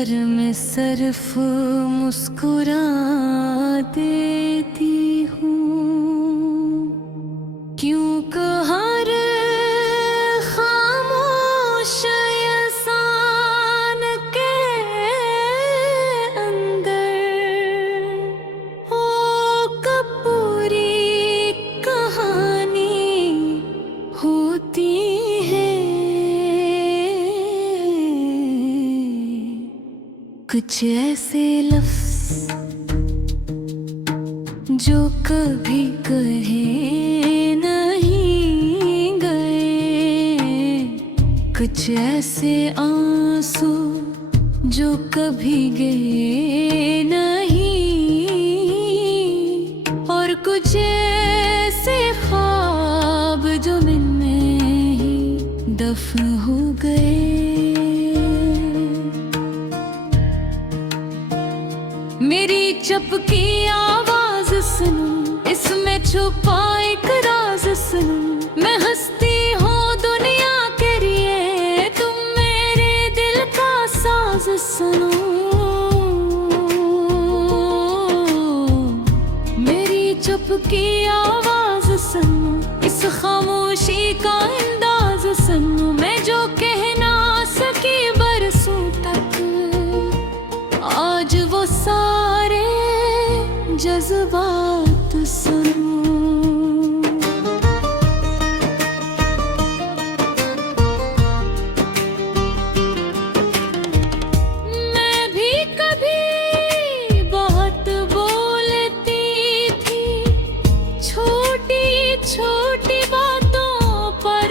पर मैं सिर्फ मुस्कुरा देती हूँ, क्योंकि हर खामोश इंसान के अंदर वो पूरी कहानी होती है। कुछ ऐसे लफ्ज़ जो कभी कहे नहीं गए, कुछ ऐसे आंसू जो कभी गए नहीं, और कुछ ऐसे ख्वाब जो मन में ही दफन हो गए। मेरी चपकी आवाज सुनो, इसमें छुपा एक राज सुनो। मैं हंसती हूँ दुनिया के लिए, तुम मेरे दिल का साज सुनो। मेरी चुपकी आवाज सुनो, इस खामोशी का अंदाज सुनो। मैं जो कह ना सकी बरसों तक, आज वो सारे जज्बात सुनो। मैं भी कभी बहुत बोलती थी, छोटी छोटी बातों पर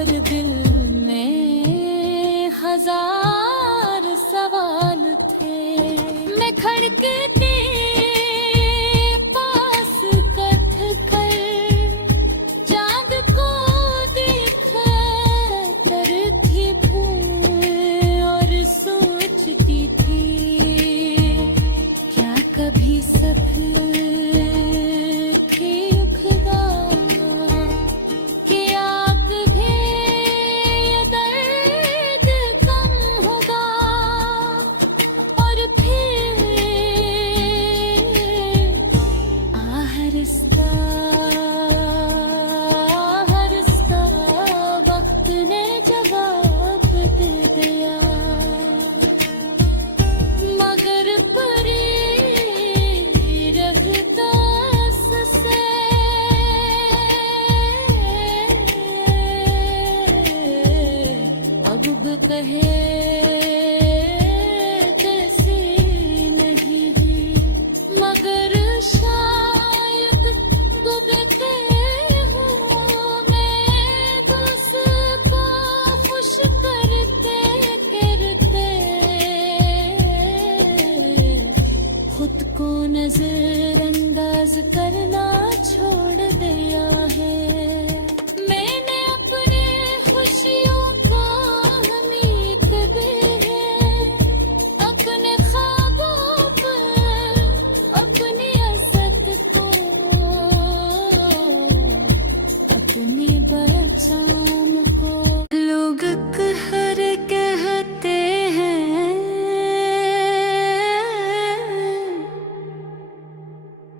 और दिल में हजार सवाल थे। मैं खड़के के पास कट कर चांद को देखा करती थी और सोचती थी क्या कभी सपने थी खुदा कि आप भी ये दर्द कम होगा और फिर आहिस्ता आहिस्ता वक्त ने जवाब दे दिया। मगर परे रहता से अब कहे कैसे नहीं हुई। मगर शायद गुजरते हुआ मैं उसको खुश करते करते खुद को नजरअंदाज करना छोड़ दिया है। मैंने अपने खुशियों को हमीद दी है, अपने ख्वाबों पर अपनी इज्जत को अपनी पहचान को। लोग कहर कहते हैं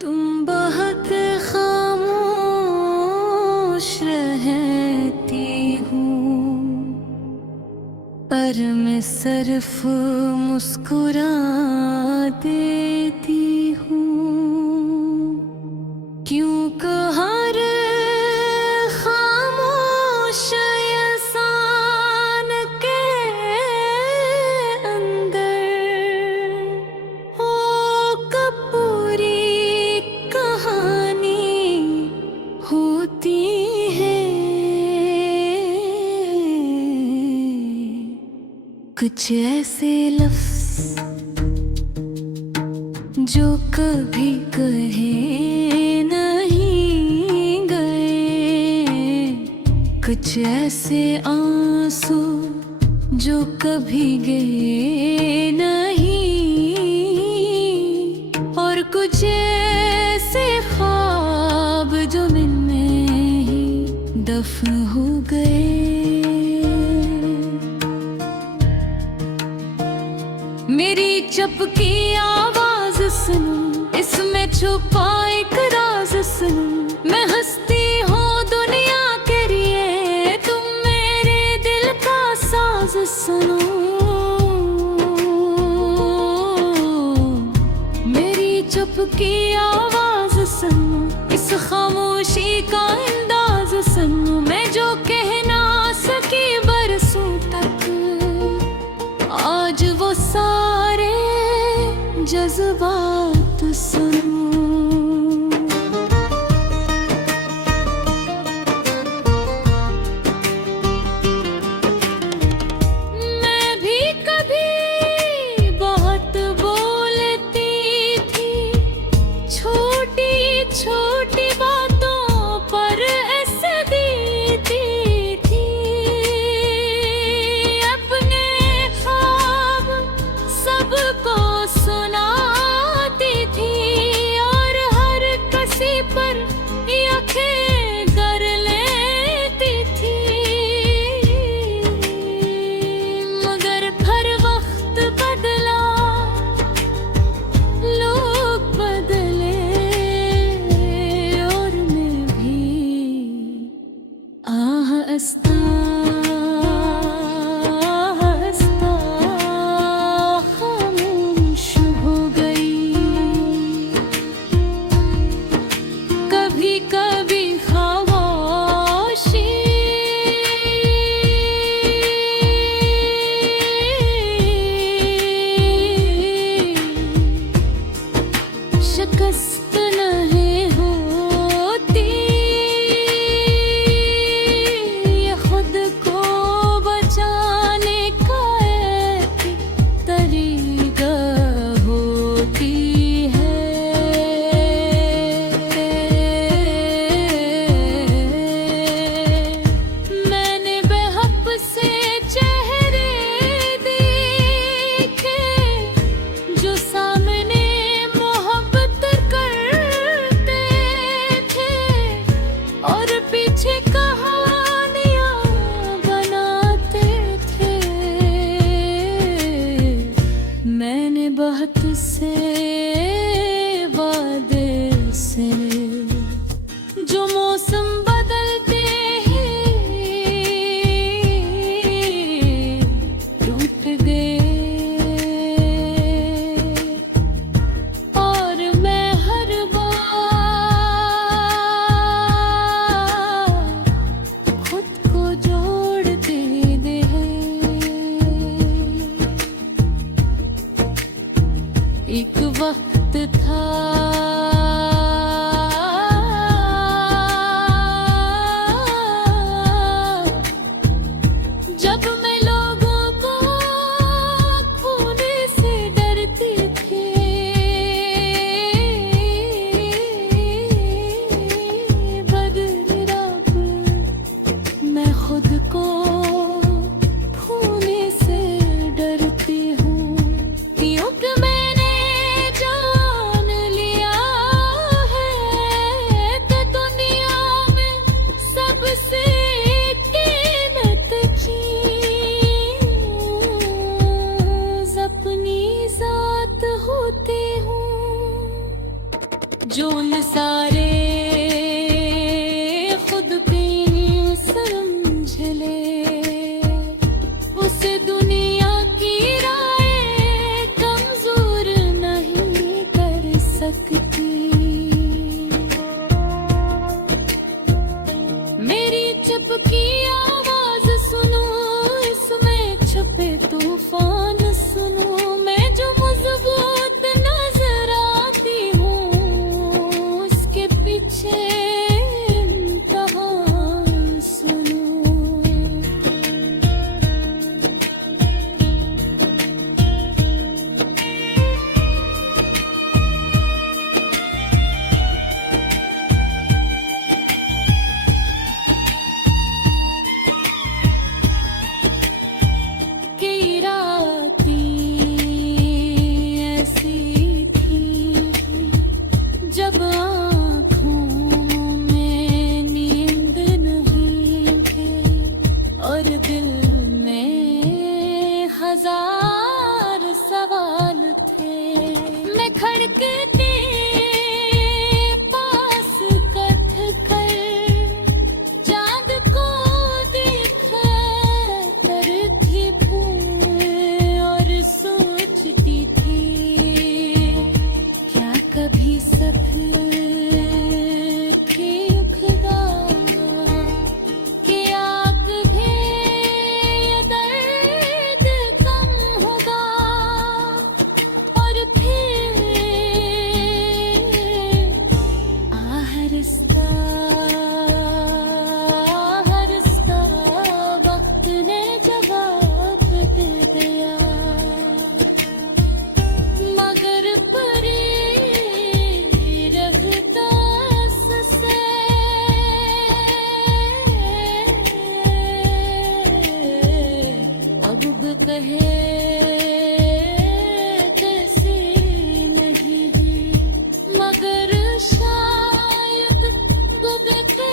तुम बहुत खामोश रहती हूँ, पर मैं सिर्फ मुस्कुरा देती हूँ। क्यों हर खामोश इंसान के अंदर हो पूरी कहानी होती है। कुछ ऐसे लफ्ज जो कभी कहे नहीं गए, कुछ ऐसे आंसू जो कभी गए नहीं, और कुछ ऐसे ख्वाब जो दिन में ही दफन हो गए। मेरी चपकी आवाज सुनो, इसमें छुपा एक राज सुनो। मैं हंसती हूँ दुनिया के लिए, तुम मेरे दिल का साज सुनो। मेरी चुपकी आवाज सुनो, इस खामोशी का अंदाज सुनो। मैं जो कह ना सकी बरसों तक, आज वो सारे जज्बात सुनो। और दिल में हजार सवाल थे। मैं खड़कते पास कट कर चांद को देखा करती थी और सोचती थी क्या कभी सपने की खुदा कि आग भी ये दर्द कम होगा और फिर आहिस्ता आहिस्ता वक्त ने जवाब दे दिया। मगर परी रहता से अब कहे कैसी नहीं मगर शायद गुजरते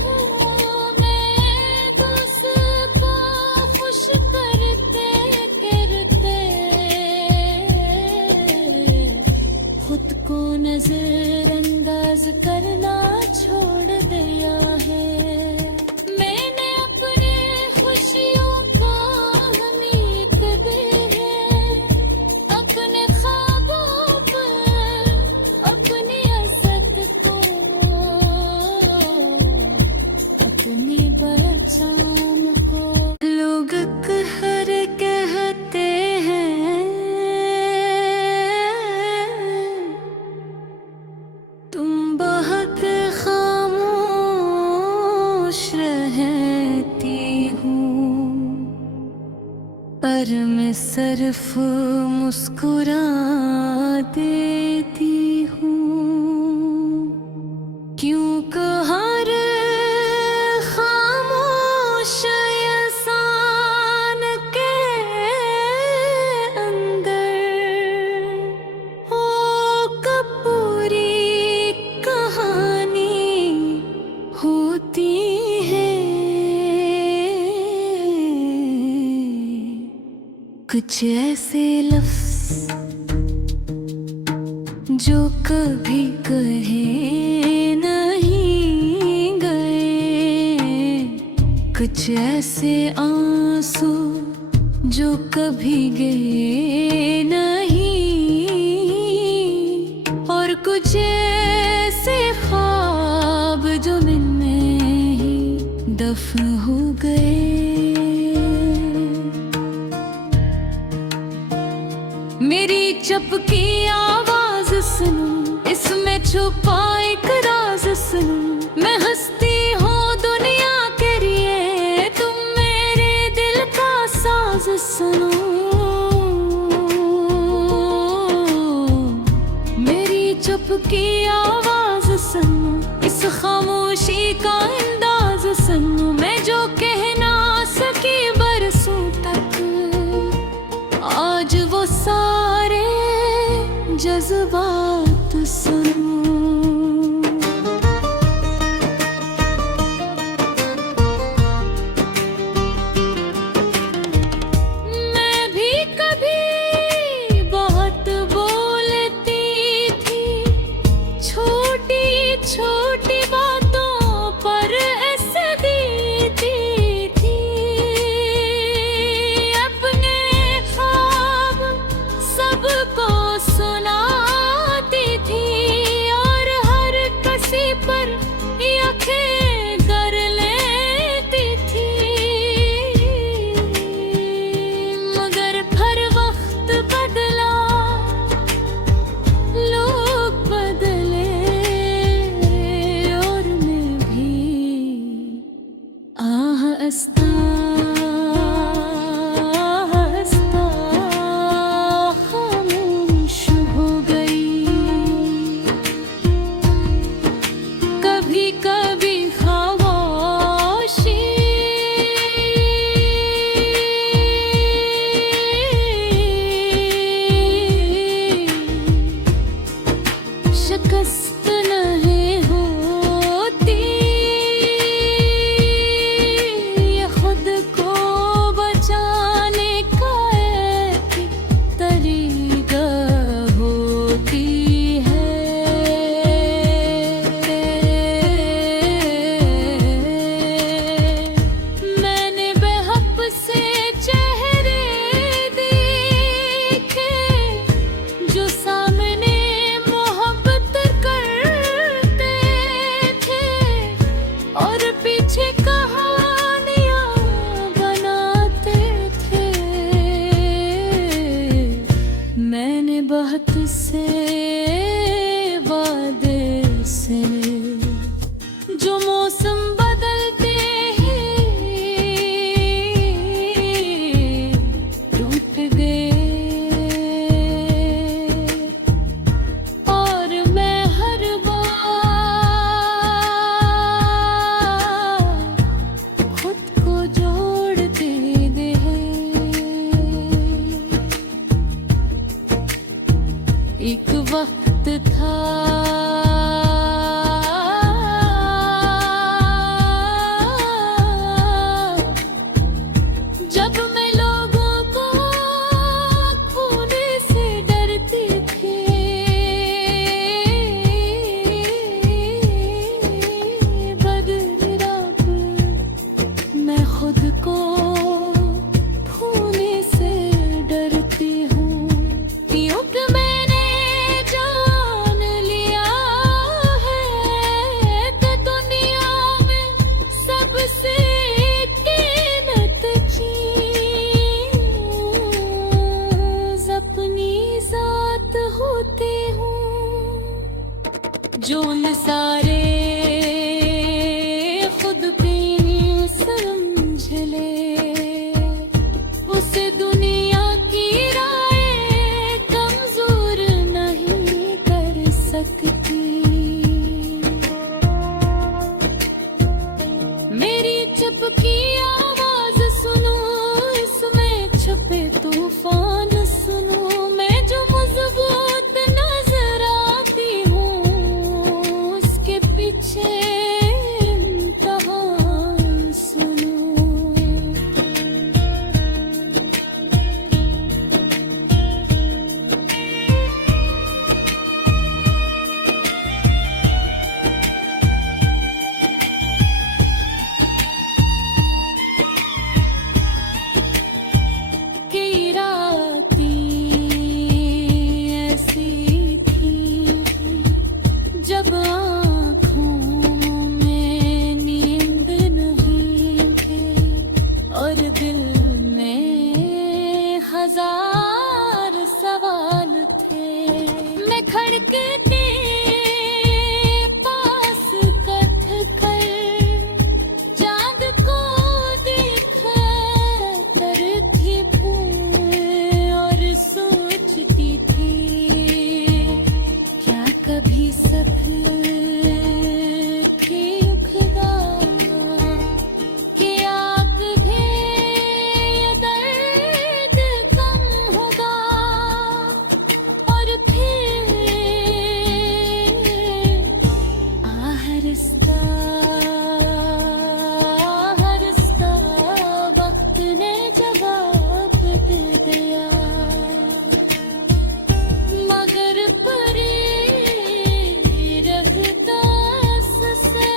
हूँ मैं उसको खुश करते करते खुद को नजरअंदाज करना छोड़ दिया है। मैंने अपने खुशियों को हमीद दी है अपने ख्वाबों पर अपनी असत को अपनी पहचान को। लोग कहर कहते हैं तुम बहुत खामोश रहती हूँ पर मैं सिर्फ मुस्कुरा देती हूँ। क्यों कहर खामोश इंसान के अंदर हो कब पूरी कहानी होती है। कुछ ऐसे लफ्ज जो कभी कहे नहीं गए, कुछ ऐसे आंसू जो कभी गए नहीं, और कुछ ऐसे ख्वाब जो दिन में ही दफन हो गए। मेरी चपकी आवाज सुनो, इसमें छुपा एक राज सुनो। मैं हंसती हूँ दुनिया के लिए, तुम मेरे दिल का साज सुनो। मेरी चुपकी आवाज सुनो, इस खामोशी का अंदाज सुनो। मैं जो कह ना सकी बरसों तक, आज वो सारे जज्बात सुनो। और दिल में हजार सवाल थे। मैं खड़कते पास कट कर चांद को देखा करती थी और सोचती थी क्या कभी सपने की खुदा कि आग भी ये दर्द कम होगा। और फिर आहिस्ता आहिस्ता वक्त ने जवाब दे दिया। मगर परी रहता से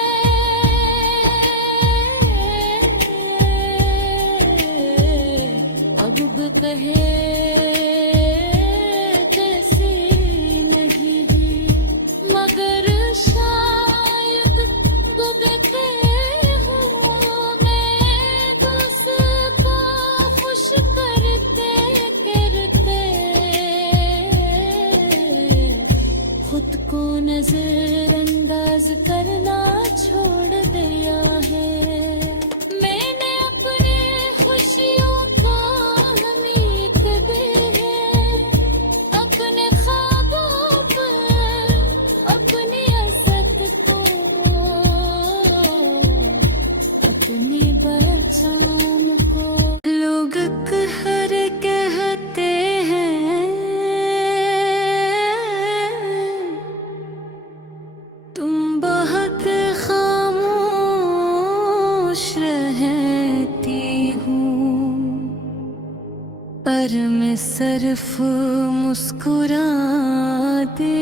अब कहे कैसी नहीं हुई। मगर शायद गुबके हूँ मैं उसको खुश करते करते खुद को नजरअंदाज करना छोड़ दिया है। मैंने अपने खुशियों को हमीद दी है, अपने ख्वाबों पर अपनी असत को अपनी पहचान को। लोग हर कहते हैं तुम बहुत खामोश रहती हूँ, पर मैं सिर्फ मुस्कुरा दे